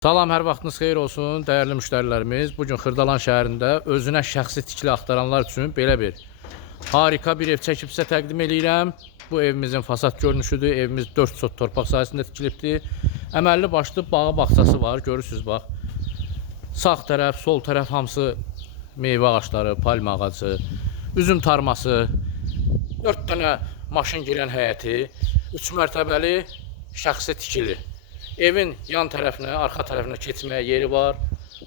Salam, hər vaxtınız xeyir olsun, dəyərli müştərilərimiz. Bugün Xırdalan şəhərində özünə şəxsi tikili axtaranlar üçün belə bir harika bir ev çəkib sizə təqdim edirəm. Bu evimizin fasad görünüşüdür. Evimiz 4 sot torpaq sahəsində tikilibdir. Əməlli başlı bağı bağçası var, görürsünüz bax. Sağ tərəf, sol tərəf hamısı meyvə ağacları, palma ağacı, üzüm tarması, 4 dənə maşın girən həyəti, 3 mərtəbəli şəxsi tikili. Evin yan tərəfinə, arxa tərəfinə keçməyə yeri var.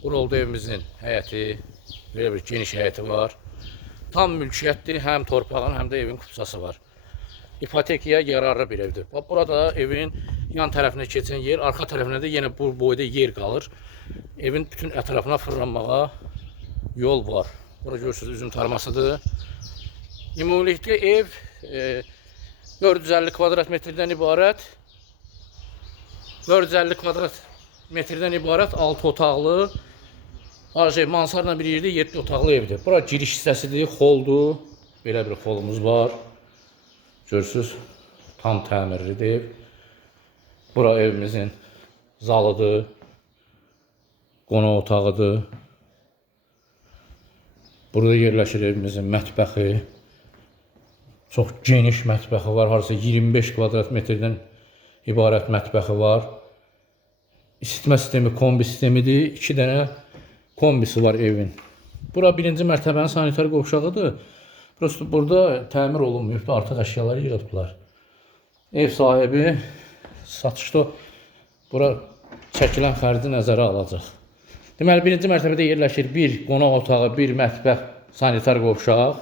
Bura oldu evimizin həyəti. Belə bir geniş həyəti var. Tam mülkiyyətdir. Həm torpağın, həm də evin kupçası var. İpotekaya yararlı bir evdir. Burada evin yan tərəfinə keçən yer, arxa tərəfinə də yenə bu boyda yer qalır. Evin bütün ətrafına fırlanmağa yol var. Bura görürsünüz, üzüm tarmasıdır. Ümumilikdə ev 450 kvadrat metrdən ibarət. 450 kvadrat metrdən ibarət 6 otaqlı, mansarla bir yerdə 7 otaqlı evdir. Bura giriş hissəsidir, xoldur. Belə bir xolumuz var. Görürsünüz, tam təmirlidir ev. Bura evimizin zalıdır, qonaq otağıdır. Burada yerləşir evimizin mətbəxi. Çox geniş mətbəxi var, harasa 25 kvadrat metrdən ibarət mətbəxi var. İsitmə sistemi kombi sistemidir. 2 dənə kombisi var evin. Bura birinci mərtəbənin sanitar qovşağıdır. Prosto burada təmir olunmuyub, artıq əşyaları yığıbdılar. Ev sahibi satışda bura çəkilən xərci nəzərə alacaq. Deməli, birinci mərtəbədə yerləşir bir qonaq otağı, bir mətbəx, sanitar qovşaq.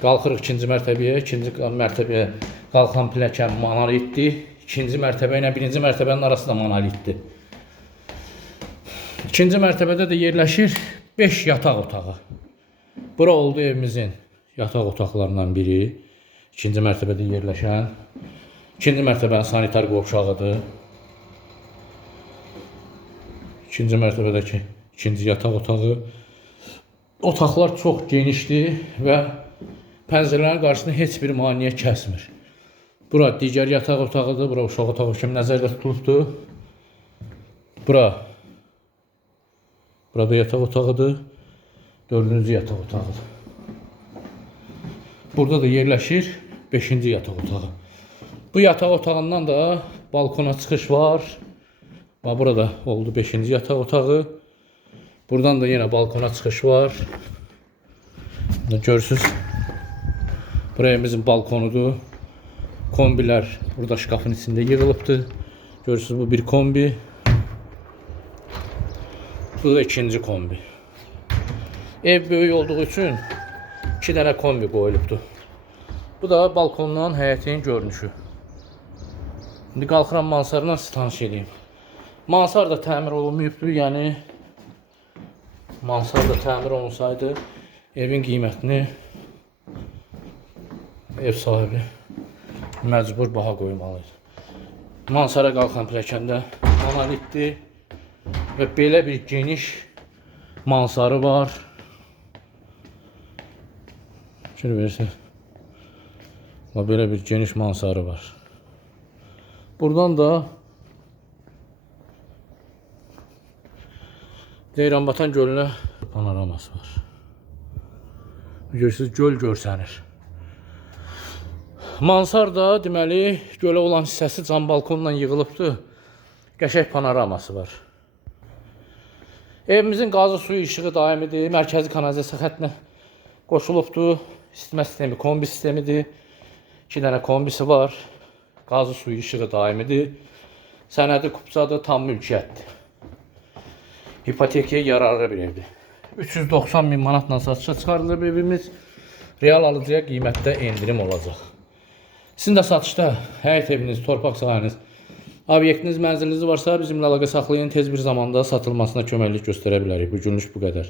Qalxırıq ikinci mərtəbəyə. İkinci mərtəbəyə qalxan pilləkən monolitdir. İkinci mərtəbə ilə birinci mərtəbənin arası da monolitdir. İkinci mərtəbədə də yerləşir 5 yataq otağı. Bura oldu evimizin yataq otaqlarından biri. İkinci mərtəbədə yerləşən. İkinci mərtəbənin sanitar qovşağıdır. İkinci mərtəbədəki ikinci yataq otağı. Otaqlar çox genişdir və pəncərələrin qarşısında heç bir maneə kəsmir. Bura digər yataq otağıdır. Bura uşaq otağı kimi nəzərdə tutulubdur. Burada yataq otağıdır. 4-cü yataq otağıdır. Burada da yerləşir 5-ci yataq otağı. Bu yataq otağından da balkona çıxış var. Burada oldu 5-ci yataq otağı. Buradan da yenə balkona çıxış var. Görürsünüz. Buraya evimizin balkonudur. Kombilər burada şkafın içində yığılıbdır. Görürsünüz, bu bir kombi. Bu da ikinci kombi. Ev böyük olduğu üçün 2 dənə kombi qoyulubdur. Bu da balkondan həyətin görünüşü. İndi qalxıram mansarla sizi tanış edeyim. Mansar da təmir olunmuyubdur. Yəni mansar da təmir olunsaydı evin qiymətini ev sahibi məcbur baha qoymalıydı. Mansara qalxan pilləkəndə monolitdir və belə bir geniş mansarı var. Şöyle verirsiniz. Belə bir geniş mansarı var. Buradan da Ceyranbatan gölünə panoraması var. Görürsünüz, göl görsənir. Mansar da deməli gölə olan hissəsi cam balkonla yığılıbdır. Qəşəng panoraması var. Evimizin qazı suyu işığı daimidir. Mərkəzi kanalizasiya xəttinə qoşulubdur. İsitmə sistemi kombi sistemidir. 2 dənə kombisi var. Qazı suyu işığı daimidir. Sənədi kupçadır, tam mülkiyyətdir. İpotekaya yararlı bir evdir. 390 bin manatla satışa çıxarılıb evimiz. Real alıcıya qiymətdə endirim olacaq. Sizin də satışda həyət eviniz, torpaq sahəniz, obyektiniz, mənziliniz varsa bizimlə əlaqə saxlayın. Tez bir zamanda satılmasına köməklik göstərə bilərik. Bugünlük bu qədər.